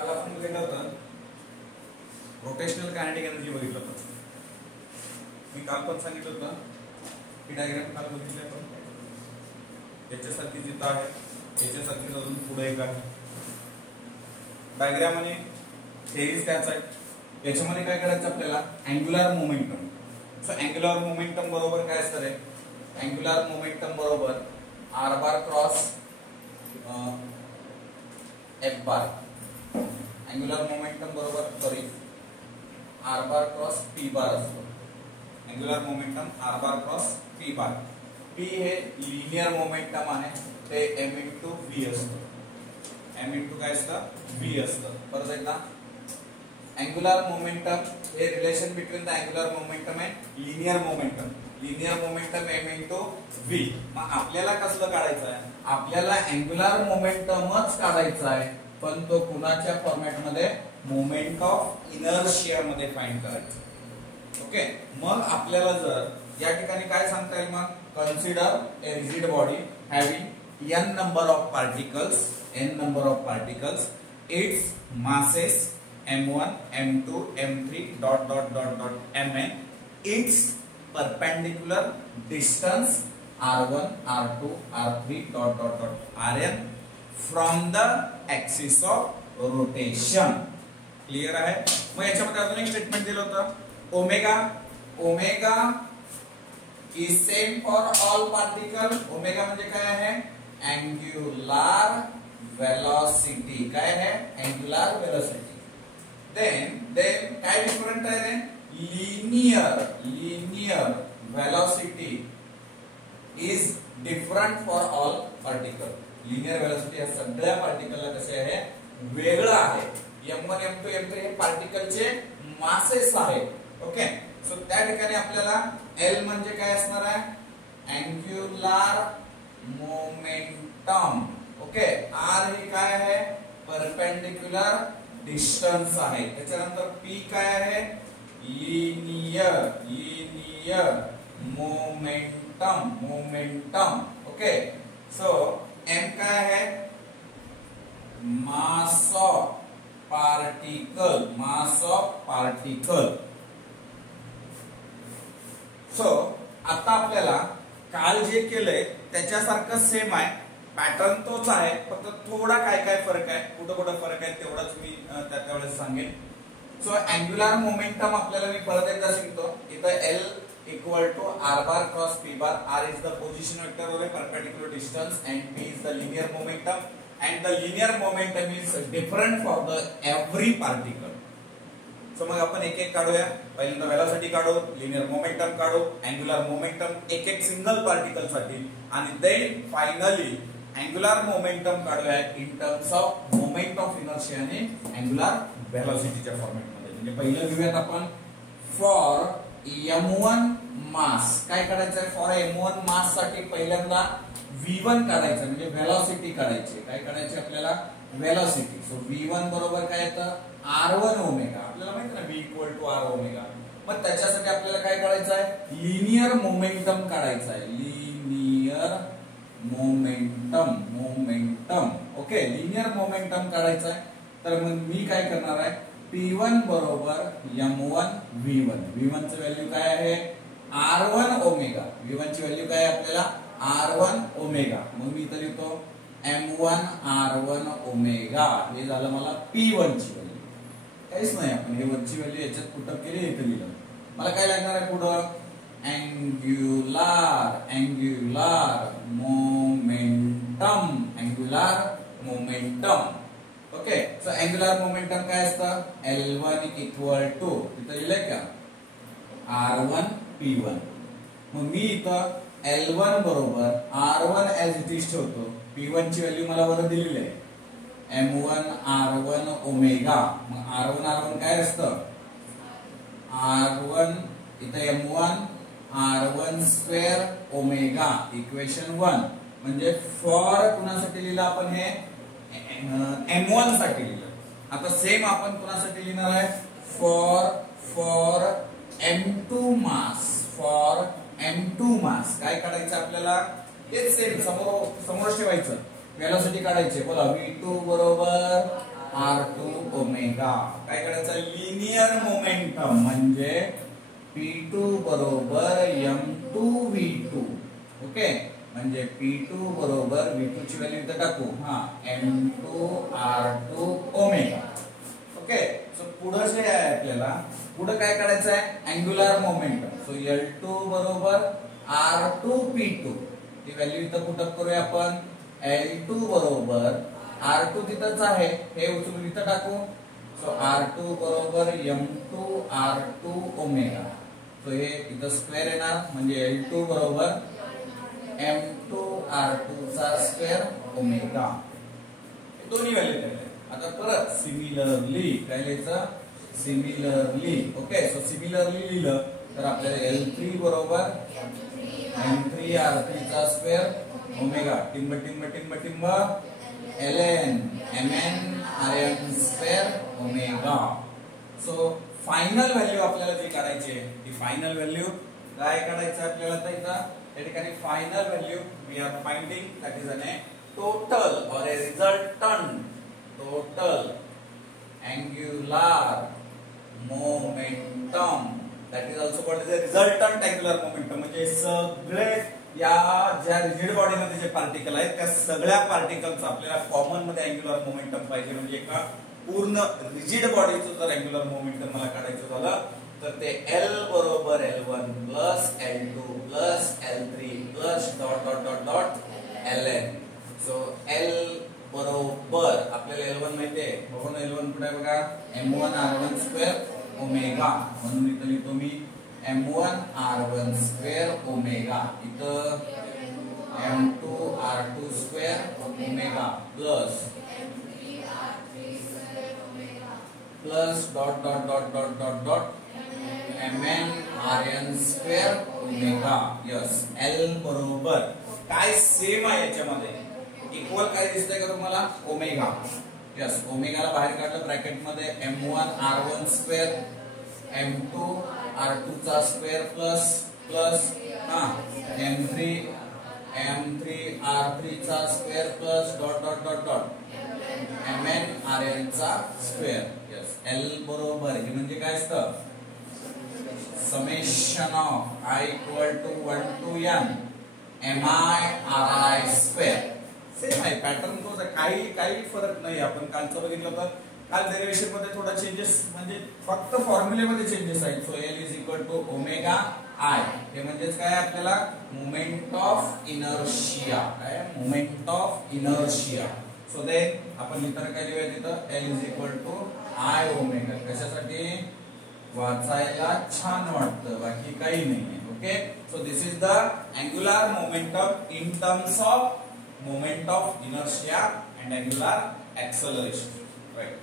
काल आपण बघितलं होतं रोटेशनल कायनेटिक एनर्जी बघितलं होतं. मी काल पण सांगितलं होतं ही डायग्राम काल बघितली आपण. याच्यासारखी जिथं आहे याच्यासारखी अजून पुढे एक आहे डायग्राम आणि थेरीज त्याच आहे. याच्यामध्ये काय करायचं आपल्याला angular momentum. So angular momentum बरोबर काय असतं रे? अँग्युलर मोमेंटम बरोबर R bar cross F bar. Angular momentum बरोबर sorry R bar cross P bar असतो. Angular momentum R bar cross P bar. P हे लिनियर मोमेंटम आहे ते एम इंटू व्ही असतं. एम इंटू काय असतं? व्ही असतं. परत एकदा अँग्युलर मोमेंटम हे relation between the angular momentum and linear momentum. Linear momentum M into V. मग आपल्याला कसलं काढायचं आहे? आपल्याला अँग्युलर मोमेंटमच काढायचा आहे, पण तो कुणाच्या फॉर्मॅट मध्ये? मोमेंट ऑफ इनर्शिया मध्ये फाइंड करायचं. ओके. मग आपल्याला जर या ठिकाणी काय सांगता येईल? मग consider a rigid body having n number of particles, its masses m1, m2, m3 dot dot dot dot mn, its perpendicular distance r1, r2, r3 dot dot dot rn from the axis of rotation. Clear आहे? मग याच्यामध्ये अजून एक statement दिलं होतं omega is same for all particle. Omega म्हणजे काय आहे? Angular velocity. काय आहे? Angular velocity. देन काय डिफरंट आहे रे? Linear velocity is different for all particle. Linear velocity या सगळ्या पार्टिकलला कसे आहे? वेगळं आहे. m1 m2 m3 हे पार्टिकलचे मासेस आहेत. ओके. सो त्या ठिकाणी आपल्याला L म्हणजे काय असणार आहे? Angular momentum. ओके. R हे काय आहे? परपेंडिक्युलर डिस्टन्स आहे. त्याच्यानंतर P काय आहे? Linear momentum. Okay. So M काय आहे? Mass of particle. सो आता आपल्याला काल जे केलंय त्याच्यासारखं सेम आहे. पॅटर्न तोच आहे, फक्त थोडा काय फरक आहे, कुठं फरक आहे तेवढाच मी त्यावेळेस सांगेन. सो अँग्युलर मोमेंटम आपल्याला मी परत एकदा सांगतो. इथं L equal to r bar cross P bar. R is the position vector of a perpendicular distance and p is the linear momentum. And the linear momentum is different for the every particle. So मग आपण एक एक काढूया. पहिल्यांदा velocity काढू, linear momentum काढू, angular momentum एक एक सिंगल पार्टिकल साठी, आणि देन फायनली अँग्युलर मोमेंटम काढूया in terms of moment of inertia आणि अँग्युलर वेलोसिटीच्या फॉर्मॅट मध्ये. म्हणजे पहिलं घेऊयात आपण फॉर m1 मास. काय काढायचं आहे? फॉर m1 मास साठी पहिल्यांदा v1 काढायचं, म्हणजे वेलोसिटी काढायची. काय काढायची आपल्याला? वेलोसिटी. सो v1 बरोबर काय येतं? r1 omega. आपल्याला माहिती ना v equal to r omega. मग त्याच्यासाठी आपल्याला काय काढायचं आहे? लिनियर मोमेंटम काढायचं आहे. Linear momentum. Okay. Linear momentum काढायचं आहे. तर मग मी काय करणार आहे? p1 बरोबर m1 v1. v1 चं व्हॅल्यू काय आहे? r1 omega. v1 ची व्हॅल्यू काय आहे आपल्याला? r1 omega. मग मी इथं लिहितो m1 r1 ओमेगा. हे झालं मला p1 ची व्हॅल्यू. काहीच नाही, आपण हे वरची व्हॅल्यू याच्यात पुटअप केली, इथं लिहिलं. मला काय लागणार आहे पुढं? Momentum. Okay. So angular momentum काय असतं? L1 इक्वल टू इथं लिहिलंय का? r1 p1. मग मी इथं L1 बरोबर R1 एज इट इज ठेवतो. P1 ची व्हॅल्यू मला वर दिलेली आहे M1 R1 ओमेगा. मग R1 काय असतं? R1 इथे M1 R1 square omega. Equation 1. म्हणजे फॉर कुणासाठी लिहिलं आपण? हे M1 साठी लिहिलं. आता सेम आपण कुणासाठी लिहिणार आहे? For M2 mass. For M2 मास काय काढायचं आपल्याला? तेच सेम समोर ठेवायचं. वेलोसिटी काढायची. बोला v2 बरोबर R2 ओमेगा. काय करायचं लिनियर मोमेंटम म्हणजे P2 बरोबर M2 V2. ओके म्हणजे P2 बरोबर V2 ची व्हॅल्यू इथे टाकू. M2 R2 omega. Okay so पुढे जे आहे आपल्याला पुढे काय करायचं आहे अँग्युलर मोमेंटम. सो L2 बरोबर R2 P2 ती व्हॅल्यू इथे पुटअप करूया आपण. L2 बरोबर R2 तिथंच आहे हे उचलून इथं टाकू. सो R2 बरोबर M2 R2 ओमेगा. सो हे इथं स्क्वेअर येणार म्हणजे L2 बरोबर M2 R2 चा स्क्वेअर ओमेगा. दोन्ही व्हॅल्यू दिले. आता परत सिमिलरली काय लिहायचं सिमिलरली. ओके सो सिमिलरली लिहिलं तर आपल्याला L3 बरोबर M3 R3 चा स्क्वेअर ओमेगा टिंब टिंब टिंब टिंब ln mn rn square omega. So final value आपल्याला जी काढायची आहे ती फायनल व्हॅल्यू काय काढायचं आपल्याला तर इथं या ठिकाणी final value we are finding that is an total or a resultant total angular momentum that is also called as a resultant angular momentum. म्हणजे सगळे या ज्या रिजिड बॉडी मध्ये जे पार्टिकल आहेत त्या सगळ्या पार्टिकलचा आपल्याला कॉमन मध्ये अँग्युलर मोमेंटम पाहिजे. म्हणजे एका पूर्ण रिजिड बॉडीचं जर अँग्युलर मोमेंटम मला काढायचं झालं तर ते L बरोबर L1 plus L2 plus L3 plus dot dot dot dot Ln. So L बरोबर आपल्याला L1 माहिती आहे म्हणून L1 पुढे बघा M1 R1 स्क्वेअर ओमेगा. म्हणून इथं लिहितो मी M1 R1 स्क्वेअर ओमेगा. इथं M2 R2 square omega plus dot dot dot dot dot dot Mn Rn square omega. Yes L बरोबर काय सेम आहे याच्यामध्ये इक्वल काय दिसतंय का तुम्हाला ओमेगा. यस ओमेगाला बाहेर काढलं ब्रॅकेट मध्ये M1 R1 square M2 R2 चा स्क्वेअर प्लस M3 R3 चा square plus dot dot dot dot Mn Rn चा स्क्वेअर. यस L बरोबर हे म्हणजे काय असतं summation of I equal to 1 to n mi ri square. Same आहे pattern तोच आहे काही फरक नाही. आपण कालचं बघितलं तर काल डेरिव्हेशन मध्ये थोडा चेंजेस म्हणजे फक्त फॉर्म्युलेमध्ये चेंजेस आहेत. So L is equal to omega I हे म्हणजेच काय आपल्याला मोमेंट ऑफ इनर्शिया. काय moment of inertia. So then आपण लिहिताना काय लिहूया तिथं L is equal to I omega. कशासाठी वाचायला छान वाटतं बाकी काही नाही. Okay so this is the angular momentum in terms of moment of inertia and angular acceleration, right?